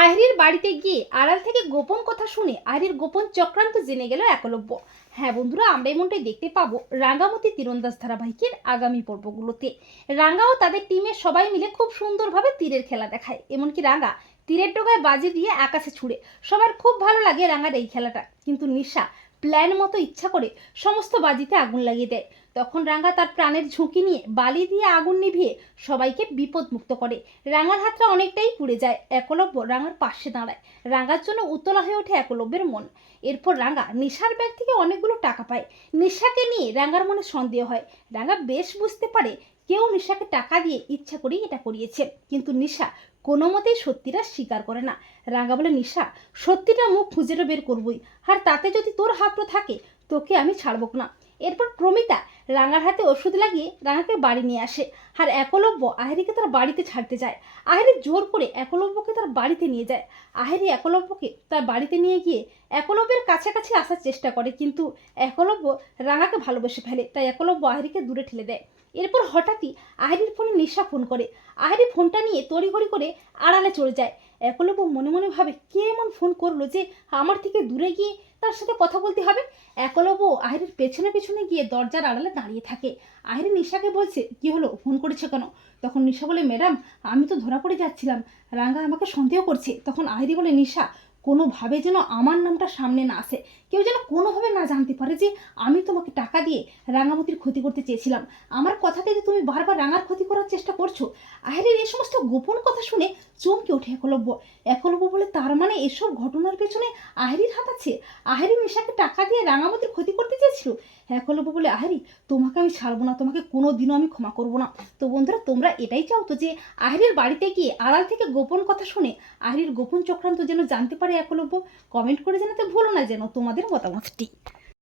আহিরির বাড়িতে গিয়ে আড়াল থেকে গোপন কথা শুনে আহরির গোপন চক্রান্ত জেনে গেল একলব্য। হ্যাঁ বন্ধুরা, আমরা এমনটাই দেখতে পাবো রাঙ্গামতি তীরন্দাজ ধারাবাহিকের আগামী পর্বগুলোতে। রাঙ্গা ও তাদের টিমের সবাই মিলে খুব সুন্দরভাবে তীরের খেলা দেখায়। এমনকি রাঙ্গা তীরের ডোগায় বাজি দিয়ে আকাশে ছুড়ে। সবার খুব ভালো লাগে রাঙ্গার এই খেলাটা। কিন্তু নিশা প্ল্যান মতো ইচ্ছা করে সমস্ত বাজিতে আগুন লাগিয়ে দেয়। তখন রাঙ্গা তার প্রাণের ঝুঁকি নিয়ে বালি দিয়ে আগুন নিভিয়ে সবাইকে বিপদমুক্ত করে। রাঙার হাতটা অনেকটাই পুড়ে যায়। একলব্য রাঙার পাশে দাঁড়ায়। রাঙার জন্য উতলা হয়ে ওঠে একলব্যের মন। এরপর রাঙা নিশার ব্যাগ থেকে অনেকগুলো টাকা পায়। নিশাকে নিয়ে রাঙার মনে সন্দেহ হয়। রাঙা বেশ বুঝতে পারে কেউ নিশাকে টাকা দিয়ে ইচ্ছা করেই এটা করিয়েছে। কিন্তু নিশা কোনো মতেই সত্যিটা স্বীকার করে না। রাঙা বলে, নিশা, সত্যিটা মুখ খুঁজেরও বের করবই। আর তাতে যদি তোর হাতটা থাকে, তোকে আমি ছাড়বো না। এরপর প্রমিতা রাঙার হাতে ওষুধ লাগিয়ে রাঙাকে বাড়ি নিয়ে আসে। আর একলব্য আহিরিকে তার বাড়িতে ছাড়তে যায়। আহিরি জোর করে একলব্যকে তার বাড়িতে নিয়ে যায়। আহিরি একলব্যকে তার বাড়িতে নিয়ে গিয়ে একলব্যের কাছাকাছি আসার চেষ্টা করে। কিন্তু একলব্য রাঙাকে ভালোবেসে ফেলে। তাই একলব্য আহিরিকে দূরে ঠেলে দেয়। এরপর হঠাৎই আহিরির ফোনে নিশা ফোন করে। আহিরি ফোনটা নিয়ে তড়িঘড়ি করে আড়ালে চলে যায়। একলব্য মনে মনে ভাবে, কে এমন ফোন করল যে আমার থেকে দূরে গিয়ে তার সাথে কথা বলতে হবে? একলব্য আহিরির পেছনে পেছনে গিয়ে দরজার আড়ালে দাঁড়িয়ে থাকে। আহিরি নিশাকে বলছে, কি হলো? ফোন করেছে কেন? তখন নিশা বলে, ম্যাডাম, আমি তো ধরা পড়ে যাচ্ছিলাম। রাঙ্গা আমাকে সন্দেহ করছে। তখন আহিরি বলে, নিশা, কোনোভাবে যেন আমার নামটা সামনে না আসে। কেউ যেন কোনোভাবে না জানতে পারে যে আমি তোমাকে টাকা দিয়ে রাঙামতির ক্ষতি করতে চেয়েছিলাম। আমার কথাতে যে তুমি বারবার রাঙার ক্ষতি করার চেষ্টা করছ আহিরের এই সমস্ত গোপন কথা শুনে চমকে ওঠে একলব্য। একলব্য বলে তার মানে এসব ঘটনার পেছনে আহিরির হাত আছে? আহিরি নিশাকে টাকা দিয়ে রাঙামতির ক্ষতি করতে চেয়েছিল? একলব্য বলে, আহিরি, তোমাকে আমি ছাড়বো না, তোমাকে কোনো দিনও আমি ক্ষমা করব না। তো বন্ধুরা, তোমরা এটাই চাও তো যে আহিরের বাড়িতে গিয়ে আড়াল থেকে গোপন কথা শুনে আহিরির গোপন চক্রান্ত যেন জানতে পারে একলব্য? কমেন্ট করে জানাতে ভুলো না যেন তোমাদের of deep.